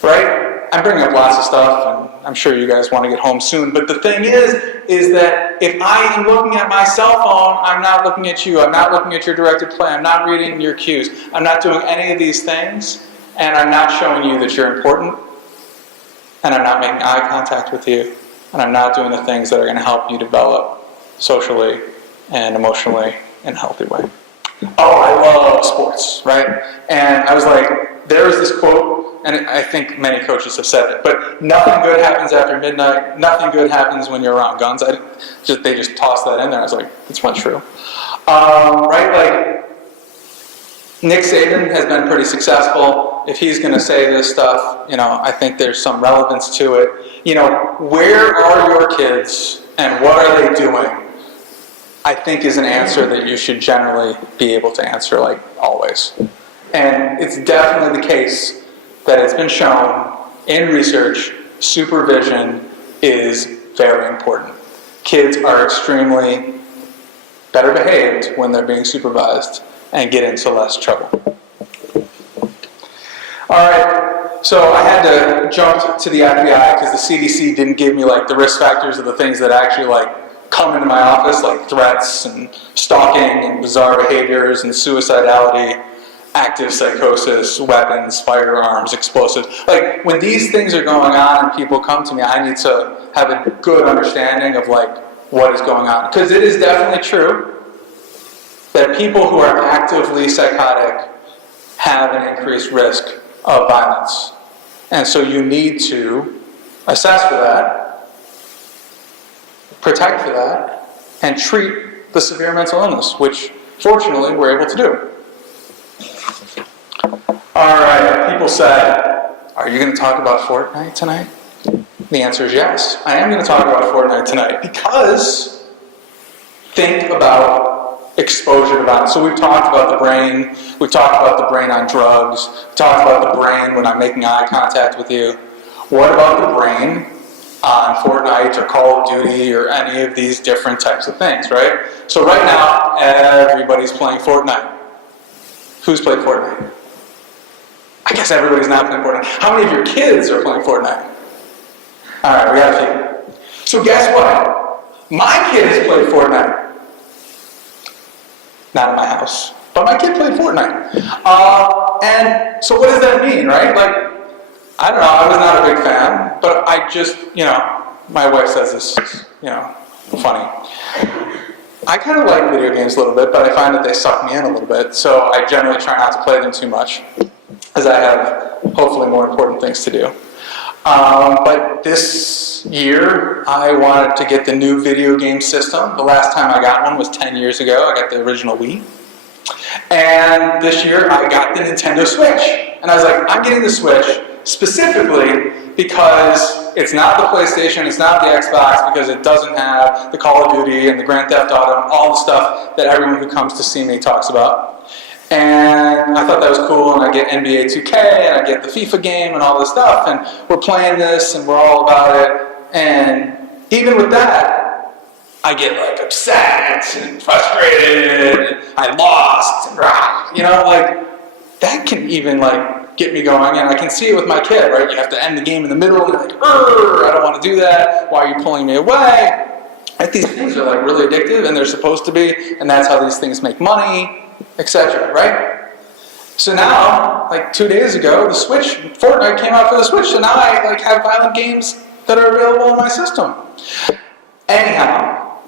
right? I'm bringing up lots of stuff, and I'm sure you guys want to get home soon, but the thing is that if I am looking at my cell phone, I'm not looking at you, I'm not looking at your directed play, I'm not reading your cues, I'm not doing any of these things, and I'm not showing you that you're important, and I'm not making eye contact with you, and I'm not doing the things that are going to help you develop socially and emotionally in a healthy way. Oh, I love sports, right? And I was like, there's this quote, and I think many coaches have said it, but nothing good happens after midnight, nothing good happens when you're around guns. They just tossed that in there. I was like, it's not true. Right, like, Nick Saban has been pretty successful. If he's going to say this stuff, I think there's some relevance to it. Where are your kids and what are they doing? I think is an answer that you should generally be able to answer, like, always. And it's definitely the case that it's been shown in research, supervision is very important. Kids are extremely better behaved when they're being supervised and get into less trouble. All right, so I had to jump to the FBI because the CDC didn't give me, like, the risk factors of the things that actually, like, come into my office, like threats and stalking and bizarre behaviors and suicidality, active psychosis, weapons, firearms, explosives. Like, when these things are going on and people come to me, I need to have a good understanding of, like, what is going on. Because it is definitely true that people who are actively psychotic have an increased risk of violence. And so you need to assess for that, protect for that, and treat the severe mental illness, which fortunately we're able to do. Alright, people said, are you going to talk about Fortnite tonight? The answer is yes. I am going to talk about Fortnite tonight because think about exposure to violence. So we've talked about the brain, we've talked about the brain on drugs, we've talked about the brain when I'm making eye contact with you. What about the brain on Fortnite or Call of Duty or any of these different types of things, right? So right now, everybody's playing Fortnite. Who's played Fortnite? I guess everybody's not playing Fortnite. How many of your kids are playing Fortnite? All right, we got a few. So guess what? My kids played Fortnite. Not in my house, but my kid played Fortnite. And so what does that mean, right? Like, I don't know, I was not a big fan, but I just, my wife says this is, funny. I kind of like video games a little bit, but I find that they suck me in a little bit, so I generally try not to play them too much, as I have, hopefully, more important things to do. But this year, I wanted to get the new video game system. The last time I got one was 10 years ago. I got the original Wii. And this year, I got the Nintendo Switch. And I was like, I'm getting the Switch specifically because it's not the PlayStation, it's not the Xbox, because it doesn't have the Call of Duty and the Grand Theft Auto and all the stuff that everyone who comes to see me talks about. And I thought that was cool, and I get NBA 2K, and I get the FIFA game and all this stuff, and we're playing this, and we're all about it. And even with that, I get like upset and frustrated, and I lost, and that can even get me going, and I can see it with my kid, right? You have to end the game in the middle, and you're like, I don't want to do that, why are you pulling me away? Right? These things are really addictive, and they're supposed to be, and that's how these things make money, etc., right? So now, 2 days ago, the Switch, Fortnite came out for the Switch, so now I have violent games that are available in my system. Anyhow,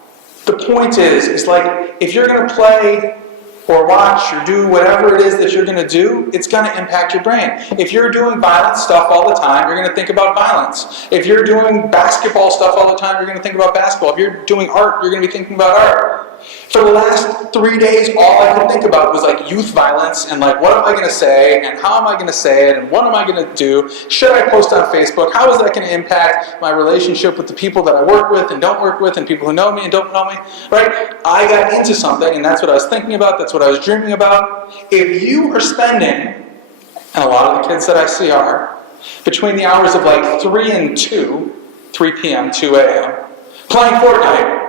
the point is like, if you're going to play or watch or do whatever it is that you're going to do, it's going to impact your brain. If you're doing violent stuff all the time, you're going to think about violence. If you're doing basketball stuff all the time, you're going to think about basketball. If you're doing art, you're going to be thinking about art. For the last 3 days, all I could think about was like youth violence and like, what am I going to say and how am I going to say it and what am I going to do? Should I post on Facebook? How is that going to impact my relationship with the people that I work with and don't work with and people who know me and don't know me? Right? I got into something and that's what I was thinking about. That's what I was dreaming about. If you are spending, and a lot of the kids that I see are, between the hours of like 3 and 2, 3 p.m., 2 a.m., playing Fortnite,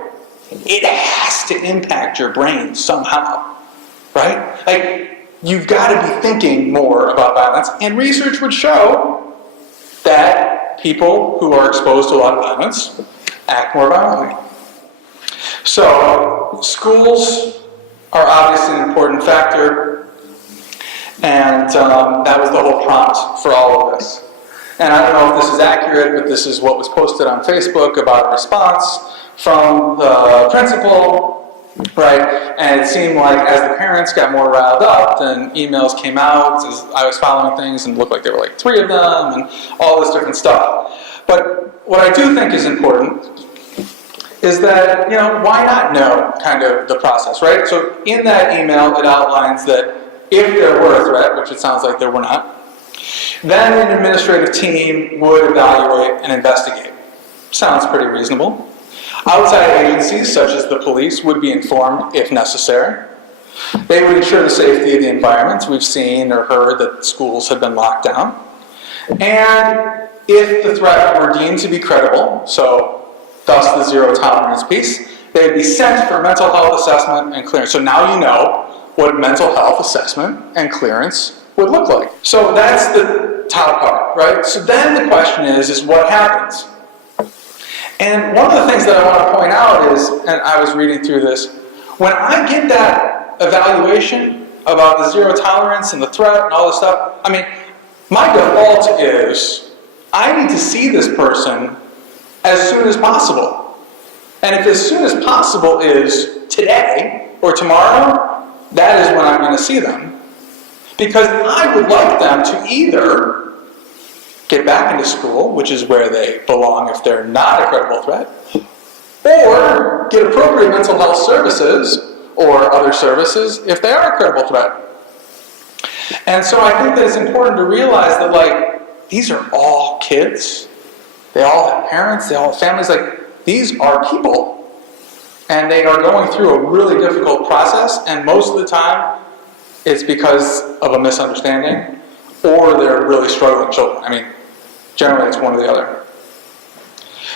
it has to impact your brain somehow, right? Like, you've got to be thinking more about violence, and research would show that people who are exposed to a lot of violence act more violently. So, schools are obviously an important factor, and that was the whole prompt for all of this. And I don't know if this is accurate, but this is what was posted on Facebook about a response from the principal, right? And it seemed like as the parents got more riled up, then emails came out as I was following things and it looked like there were like 3 of them and all this different stuff. But what I do think is important is that, why not know kind of the process, right? So in that email, it outlines that if there were a threat, which it sounds like there were not, then an administrative team would evaluate and investigate. Sounds pretty reasonable. Outside agencies, such as the police, would be informed if necessary. They would ensure the safety of the environment. We've seen or heard that schools have been locked down. And if the threat were deemed to be credible, so thus the zero tolerance piece, they would be sent for mental health assessment and clearance. So now you know what mental health assessment and clearance would look like. So that's the top part, right? So then the question is what happens? And one of the things that I want to point out is, and I was reading through this, when I get that evaluation about the zero tolerance and the threat and all this stuff, my default is, I need to see this person as soon as possible. And if as soon as possible is today or tomorrow, that is when I'm going to see them. Because I would like them to either get back into school, which is where they belong if they're not a credible threat, or get appropriate mental health services or other services if they are a credible threat. And so I think that it's important to realize that, these are all kids. They all have parents. They all have families. These are people. And they are going through a really difficult process, and most of the time, it's because of a misunderstanding, or they're really struggling children. Generally it's one or the other.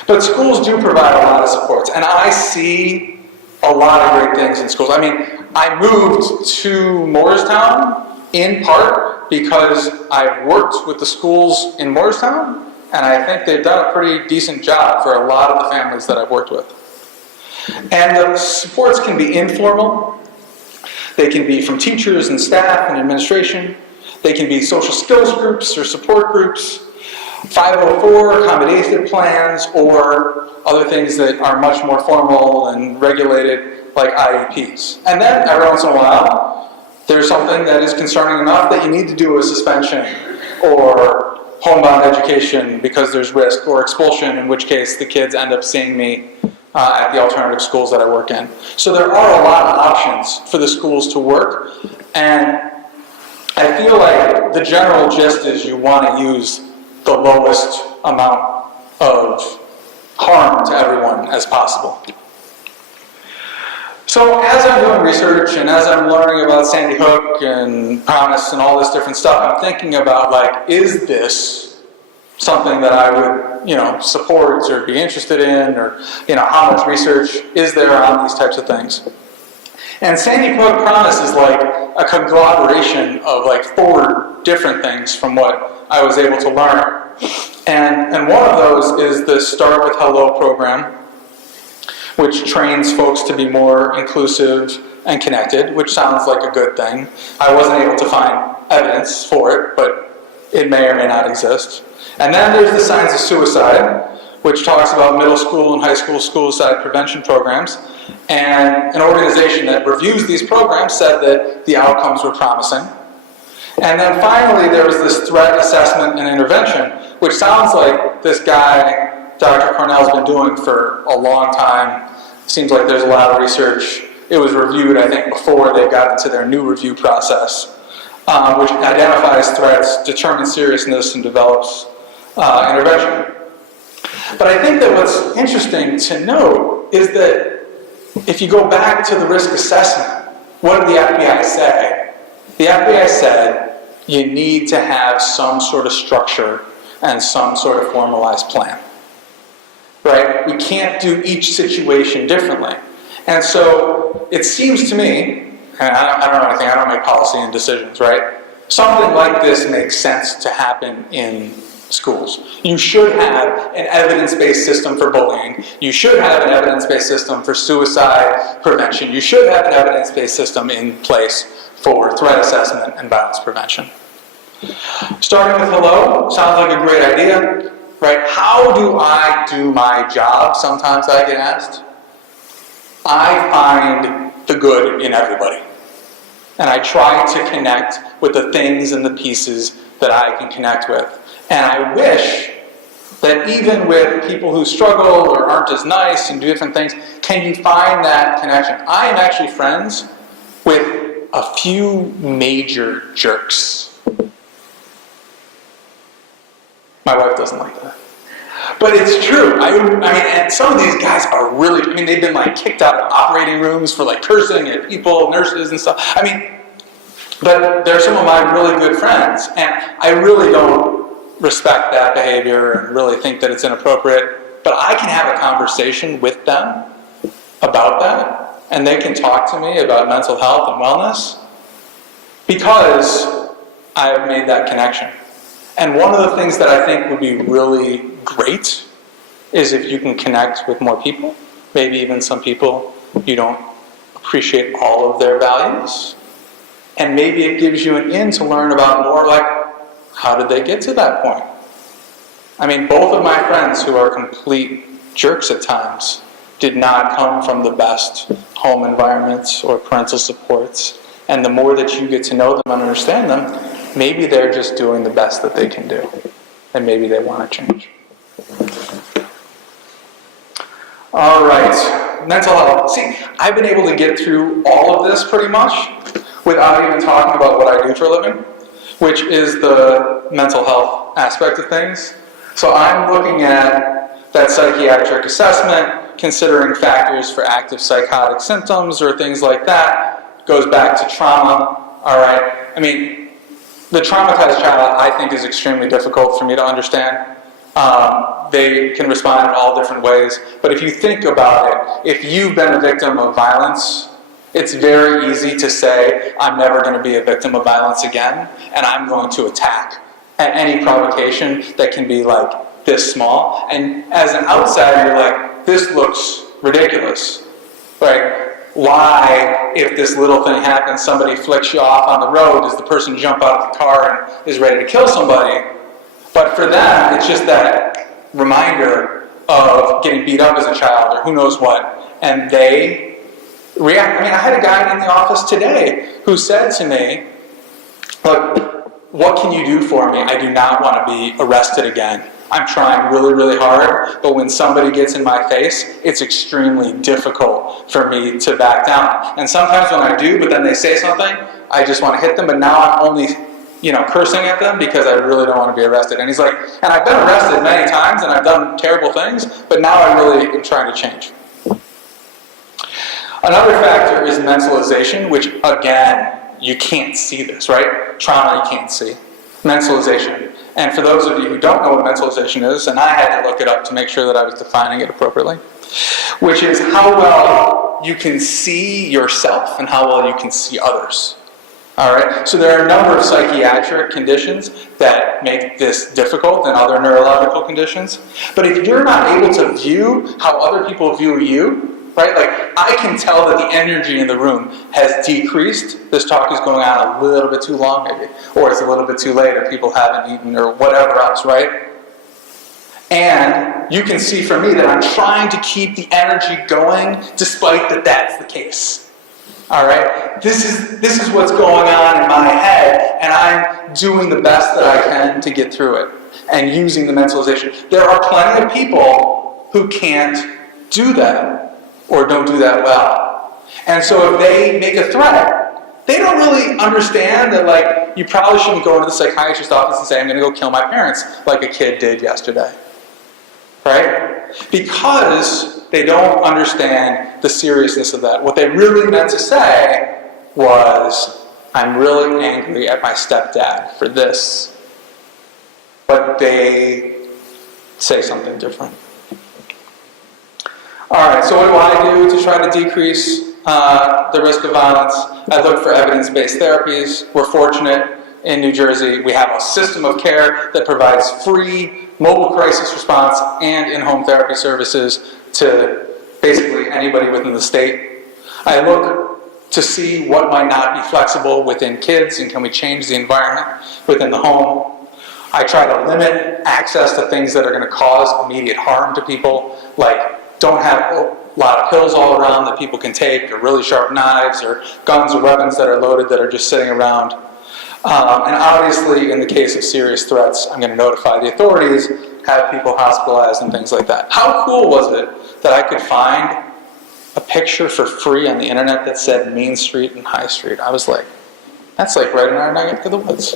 But schools do provide a lot of supports, and I see a lot of great things in schools. I moved to Moorestown in part because I worked with the schools in Moorestown, and I think they've done a pretty decent job for a lot of the families that I've worked with. And the supports can be informal. They can be from teachers and staff and administration. They can be social skills groups or support groups, 504 accommodation plans, or other things that are much more formal and regulated, like IEPs. And then, every once in a while, there's something that is concerning enough that you need to do a suspension, or homebound education because there's risk, or expulsion, in which case the kids end up seeing me at the alternative schools that I work in. So there are a lot of options for the schools to work, and I feel like the general gist is you want to use the lowest amount of harm to everyone as possible. So as I'm doing research and as I'm learning about Sandy Hook and Promise and all this different stuff, I'm thinking about is this something that I would, support or be interested in, or, how much research is there on these types of things? And Sandy Hook Promise is a conglomeration of 4 different things from what I was able to learn. And one of those is the Start with Hello program, which trains folks to be more inclusive and connected, which sounds like a good thing. I wasn't able to find evidence for it, but it may or may not exist. And then there's the Signs of Suicide, which talks about middle school and high school suicide prevention programs. And an organization that reviews these programs said that the outcomes were promising. And then finally, there was this threat assessment and intervention, which sounds like this guy, Dr. Cornell's been doing for a long time. Seems like there's a lot of research. It was reviewed, I think, before they got into their new review process, which identifies threats, determines seriousness, and develops intervention. But I think that what's interesting to note is that if you go back to the risk assessment, what did the FBI say? The FBI said you need to have some sort of structure and some sort of formalized plan. Right? We can't do each situation differently. And so it seems to me, and I don't know anything, I don't make policy and decisions, right? Something like this makes sense to happen in schools. You should have an evidence-based system for bullying. You should have an evidence-based system for suicide prevention. You should have an evidence-based system in place for threat assessment and violence prevention. Starting with hello sounds like a great idea, right? How do I do my job? Sometimes I get asked. I find the good in everybody. And I try to connect with the things and the pieces that I can connect with. And I wish that even with people who struggle or aren't as nice and do different things, can you find that connection? I am actually friends with a few major jerks. My wife doesn't like that. But it's true. I mean, and some of these guys are really, they've been like kicked out of operating rooms for like cursing at people, nurses and stuff. But they're some of my really good friends. And I really don't respect that behavior and really think that it's inappropriate. But I can have a conversation with them about that. And they can talk to me about mental health and wellness because I have made that connection. And one of the things that I think would be really great is if you can connect with more people, maybe even some people you don't appreciate all of their values. And maybe it gives you an in to learn about more, like, how did they get to that point? Both of my friends who are complete jerks at times did not come from the best home environments or parental supports. And the more that you get to know them and understand them, maybe they're just doing the best that they can do. And maybe they want to change. All right, mental health. See, I've been able to get through all of this pretty much without even talking about what I do for a living, which is the mental health aspect of things. So I'm looking at that psychiatric assessment, considering factors for active psychotic symptoms or things like that. Goes back to trauma, all right? The traumatized child, I think, is extremely difficult for me to understand. They can respond in all different ways. But if you think about it, if you've been a victim of violence, it's very easy to say, I'm never going to be a victim of violence again, and I'm going to attack at any provocation that can be like this small. And as an outsider, you're like, this looks ridiculous, right? Why, if this little thing happens, somebody flicks you off on the road, does the person jump out of the car and is ready to kill somebody? But for them, it's just that reminder of getting beat up as a child or who knows what. And they react. I had a guy in the office today who said to me, look, what can you do for me? I do not want to be arrested again. I'm trying really, really hard, but when somebody gets in my face, it's extremely difficult for me to back down. And sometimes when I do, but then they say something, I just want to hit them, but now I'm only, cursing at them because I really don't want to be arrested. And he's like, and I've been arrested many times and I've done terrible things, but now I really am trying to change. Another factor is mentalization, which again, you can't see this, right? Trauma you can't see. Mentalization. And for those of you who don't know what mentalization is, and I had to look it up to make sure that I was defining it appropriately, which is how well you can see yourself and how well you can see others. All right? So there are a number of psychiatric conditions that make this difficult and other neurological conditions. But if you're not able to view how other people view you, right? Like, I can tell that the energy in the room has decreased. This talk is going on a little bit too long, maybe. Or it's a little bit too late, or people haven't eaten, or whatever else, right? And you can see from me that I'm trying to keep the energy going despite that that's the case. All right? This is what's going on in my head, and I'm doing the best that I can to get through it and using the mentalization. There are plenty of people who can't do that or don't do that well. And so if they make a threat, they don't really understand that, like, you probably shouldn't go into the psychiatrist's office and say, I'm going to go kill my parents, like a kid did yesterday. Right? Because they don't understand the seriousness of that. What they really meant to say was, I'm really angry at my stepdad for this. But they say something different. Alright, so what do I do to try to decrease the risk of violence? I look for evidence-based therapies. We're fortunate in New Jersey. We have a system of care that provides free mobile crisis response and in-home therapy services to basically anybody within the state. I look to see what might not be flexible within kids, and can we change the environment within the home. I try to limit access to things that are going to cause immediate harm to people, like don't have a lot of pills all around that people can take, or really sharp knives, or guns or weapons that are loaded that are just sitting around. And obviously, in the case of serious threats, I'm going to notify the authorities, have people hospitalized, and things like that. How cool was it that I could find a picture for free on the internet that said Main Street and High Street? I was like, that's like right in our neck of the woods.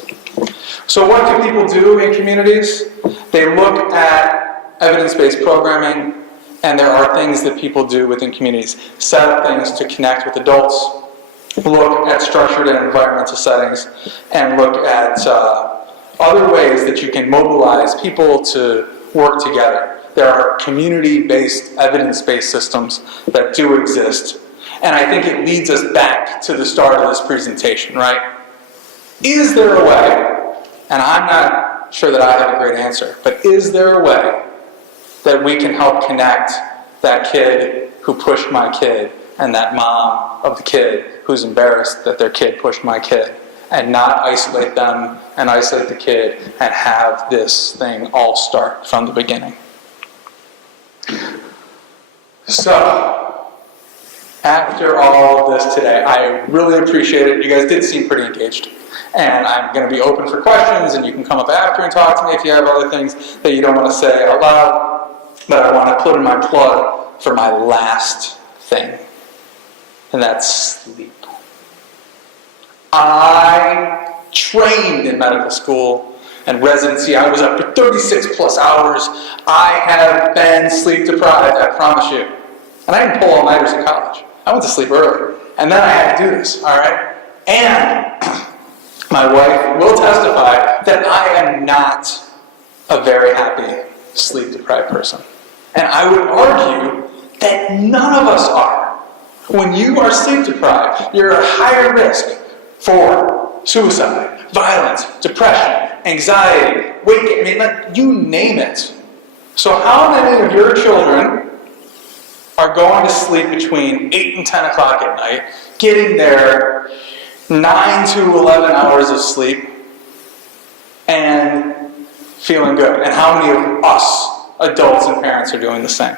So what do people do in communities? They look at evidence-based programming, and there are things that people do within communities. Set up things to connect with adults, look at structured and environmental settings, and look at other ways that you can mobilize people to work together. There are community-based, evidence-based systems that do exist. And I think it leads us back to the start of this presentation, right? Is there a way, and I'm not sure that I have a great answer, but is there a way that we can help connect that kid who pushed my kid and that mom of the kid who's embarrassed that their kid pushed my kid, and not isolate them and isolate the kid and have this thing all start from the beginning? So, after all of this today, I really appreciate it. You guys did seem pretty engaged. And I'm going to be open for questions, and you can come up after and talk to me if you have other things that you don't want to say out loud. But I want to put in my plug for my last thing, and that's sleep. I trained in medical school and residency. I was up for 36 plus hours. I have been sleep deprived, I promise you. And I didn't pull all-nighters in college. I went to sleep early. And then I had to do this, all right? And my wife will testify that I am not a very happy sleep-deprived person. And I would argue that none of us are. When you are sleep-deprived, you're at higher risk for suicide, violence, depression, anxiety, weight gain, I mean, like, you name it. So how many of your children are going to sleep between 8 and 10 o'clock at night, getting their 9 to 11 hours of sleep, and feeling good? And how many of us, adults and parents, are doing the same?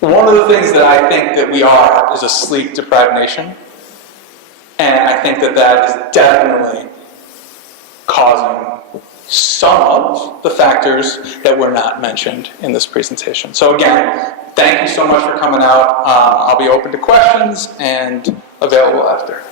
One of the things that I think that we are is a sleep-deprived nation. And I think that that is definitely causing some of the factors that were not mentioned in this presentation. So again, thank you so much for coming out. I'll be open to questions and available after.